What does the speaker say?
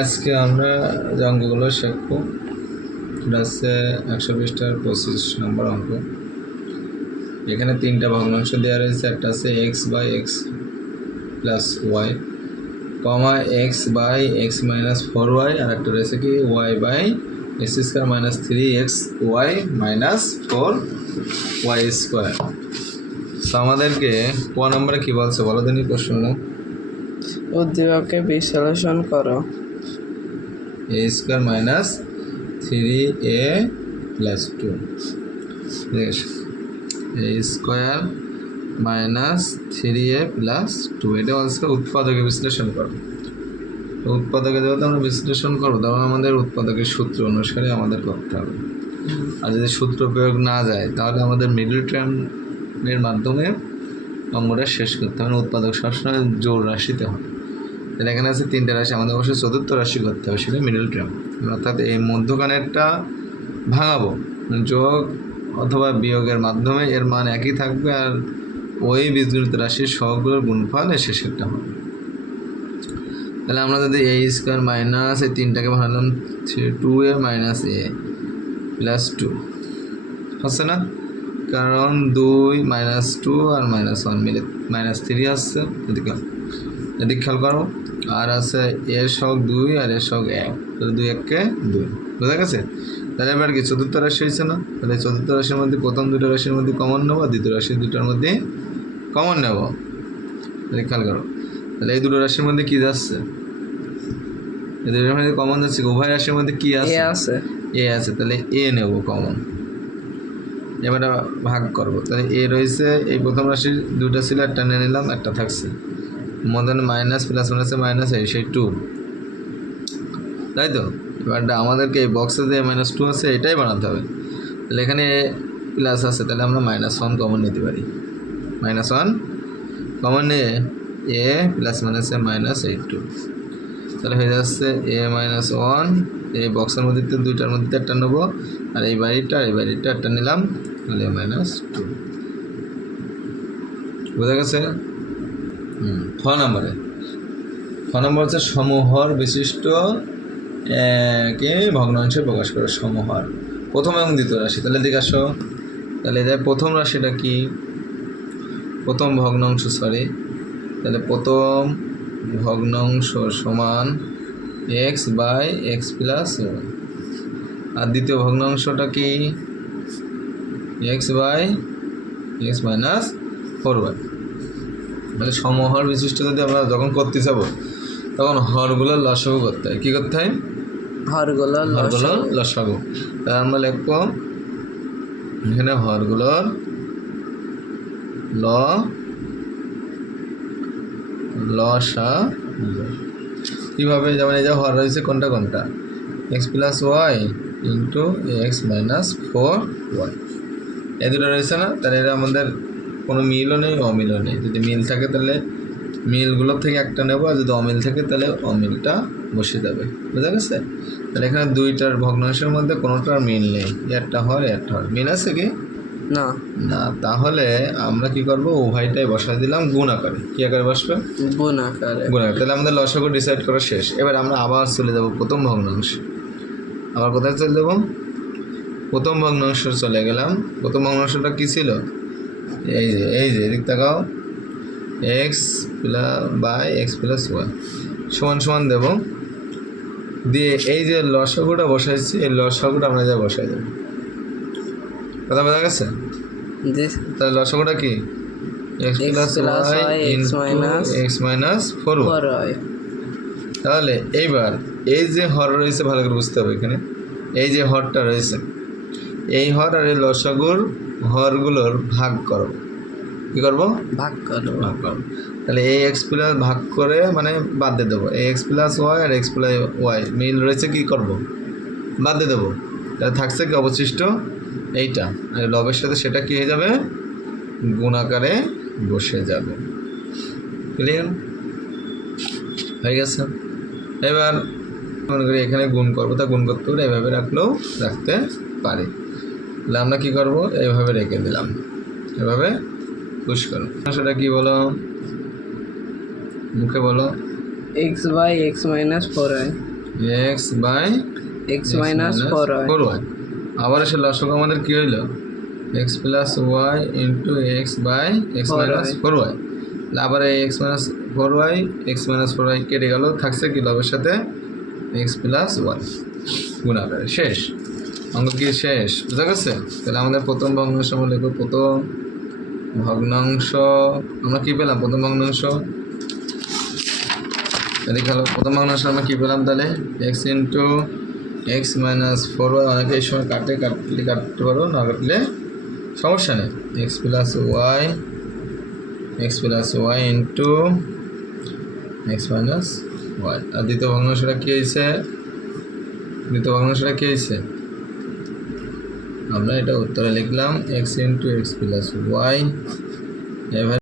আজকে আমরা যে অঙ্কগুলো শিখবো সেটা হচ্ছে 120-25 নম্বর অঙ্ক। এখানে তিনটা ভগ্নাংশ দেওয়া রয়েছে, একটা আছে x by x plus y comma x by x minus 4y, আর একটা রয়েছে কি y by x square minus 3x y minus 4y square. তো আমাদেরকে ক নম্বরে কী বলছে বলো দিনই প্রশ্ন। উদ্দীপকে বিশ্লেষণ করো। এ স্কোয়ার মাইনাস 3a প্লাস 2 এ স্কোয়ার মাইনাস 3a প্লাস 2, এটা বলছে উৎপাদকে বিশ্লেষণ করো। উৎপাদকে যেহেতু আমরা বিশ্লেষণ করবো তখন আমাদের উৎপাদকের সূত্র অনুসারে আমাদের করতে হবে। আর যদি সূত্র প্রয়োগ না যায় তাহলে আমাদের মিডল টার্মের মাধ্যমে অঙ্কটা শেষ করতে হবে। উৎপাদক সবসময় জোড় রাশিতে হবে। তাহলে এখানে আছে তিনটে রাশি, আমাদের অবশ্যই চতুর্থ রাশি করতে হবে, সেটা মিডল টার্ম। অর্থাৎ এই মধ্যখানেরটা ভাঙাবো, যোগ অথবা বিয়োগের মাধ্যমে এর মান একই থাকবে, আর ওই বীজগণিত রাশির সহগুলোর গুণফল এর শেষেরটা হবে। তাহলে আমরা যদি এ স্কোয়ার মাইনাস এই তিনটাকে ভাঙলাম 2a মাইনাস এ প্লাস 2 হচ্ছে না, কারণ 2 মাইনাস 2 আর মাইনাস 1 মিলে মাইনাস 3 আসছে। এদিকে খেয়াল করো, আর আছে এর সহগ 2 আর এর সহগ 1, তাহলে 2 1 কে 2, বোঝা গেছে। তাহলে এবার কি চতুর্থ রাশি হয়েছে না, তাহলে চতুর্থ রাশির মধ্যে প্রথম দুটো রাশির মধ্যে কমন নেব, দ্বিতীয় রাশির দুটোর মধ্যে কমন নেব। তাহলে খেয়াল করো, তাহলে এই দুটো রাশির মধ্যে কি যাচ্ছে, এই দুটোর মধ্যে কমন যাচ্ছে, উভয় রাশির মধ্যে কি আছে, এ আছে, তাহলে এ নেব কমন। এবারে ভাগ করব, তাহলে এ রয়েছে, এই প্রথম রাশির দুটো ছিল, একটা নিয়ে নিলাম, একটা থাকছে, মধ্যে মাইনাস প্লাস মাইনাসে মাইনাস এই সেই 2, তাই তো। এবারটা আমাদেরকে এই বক্সে যে -2 আছে এটাই বানাতে হবে। তাহলে এখানে প্লাস আছে, তাহলে আমরা -1 কমন নিতে পারি। -1 কমন নিয়ে এ প্লাস মাইনাসে -2, তাহলে হয়ে যাচ্ছে a - 1। এই বক্সের মধ্যে দুইটার মধ্যে একটা নেবো, আর এই বাড়িটা একটা নিলাম, তাহলে -2, বোঝা গেছে। খ নম্বর হচ্ছে সমহর বিশিষ্ট কে ভগ্নাংশে প্রকাশ করে। সমহর প্রথম এবং দ্বিতীয় রাশি, তাহলে দিকে আসো। তাহলে এদের প্রথম রাশিটা কি, প্রথম ভগ্নাংশ, তাহলে প্রথম ভগ্নাংশ সমান x by x plus y, আর দ্বিতীয় ভগ্নাংশটা কি x by x minus 4y। মানে সমহর বিশিষ্ট যদি আমরা যখন করতে যাব তখন হরগুলোর লসাগু করতে হয়। কী করতে হয়, হরগুলোর লসাগু। তাই আমরা লিখব এখানে হরগুলোর লসাগু। কীভাবে, যেমন এই যে হর রয়েছে কোনটা x plus y into x minus 4y, এই দুটো রয়েছে না, তাহলে এটা আমাদের কোনো মিলও নেই অমিলও নেই। যদি মিল থাকে তাহলে মিলগুলোর থেকে একটা নেব, আর যদি অমিল থাকে তাহলে অমিলটা বসে যাবে, বোঝা গেছে। তাহলে এখানে দুইটার ভগ্নাংশের মধ্যে কোনোটার মিল নেই, একটা হর মিল আছে কি না, তাহলে আমরা কি করব, উভয়টাই বসাই দিলাম গুণ আকারে। কি আকারে বসবে, গুণ আকারে। তাহলে আমাদের লসাগু ডিসাইড করা শেষ। এবার আমরা আবার চলে যাব প্রথম ভগ্নাংশে। আবার কোথায় চলে যাব, প্রথম ভগ্নাংশ চলে গেলাম। প্রথম ভগ্নাংশটা কী ছিল, এই যে এদিক তাকাও, x by x plus y সমান দেব, দিয়ে এই যে লসাগুটা বসাইছি এই লসাগুটা আমরা যা বসাই দেবো। কথা বোঝা গেছে। তাহলে লসাগুটা কি x plus y into x minus 4y। তাহলে এইবার এই যে হর রয়েছে ভালো করে বুঝতে হবে, এখানে এই যে হরটা রয়েছে, এই হর আর এই লসাগুর হরগুলোর ভাগ করো। কী করবো, ভাগ করবো। তাহলে এই এক্স প্লাস ভাগ করে মানে বাদ দিয়ে দেবো, এই এক্স প্লাস ওয়াই আর এক্স প্লাস ওয়াই মিল রয়েছে, কী করবো, বাদ দিয়ে দেবো। তাহলে থাকছে কি অবশিষ্ট এইটা, আর লবের সাথে সেটা কী হয়ে যাবে, গুণ আকারে বসে যাবে। ক্লিয়ার হয়ে গেছে। এবার মনে করি এখানে গুণ করবো, তা গুণ করতে পারে, এভাবে রাখতে পারি। তাহলে আমরা কী করবো, এইভাবে রেখে দিলাম, এভাবে পুশ করো। সেটা কি বলো, মুখে বলো, x by x minus four y, x by x minus four y, four y. আবার এসে লসক আমাদের কি হইল, x plus y into x by x 4y minus four y. আবার এই x minus four y, x minus four y কেটে গেল, থাকছে কি লবের সাথে এক্স প্লাস ওয়াই গুণাকারে। শেষ, অঙ্ক কি শেষ? বুঝা গেছে? তাহলে আমাদের প্রথম ভগ্নাংশ আমরা লিখব, প্রথম ভগ্নাংশ আমরা কি পেলাম? প্রথম ভগ্নাংশ এদিকে হলো প্রথম ভগ্নাংশ আমরা কি পেলাম তাহলে, x into x minus four y. অনেকে এই সময় কাটলে কাটতে পারো, না কাটলে সমস্যা নেই। X plus y into x minus y. আর দ্বিতীয় ভগ্নাংশটা কী হয়েছে? আমরা এটা উত্তরে লিখলাম x into x plus y. এবার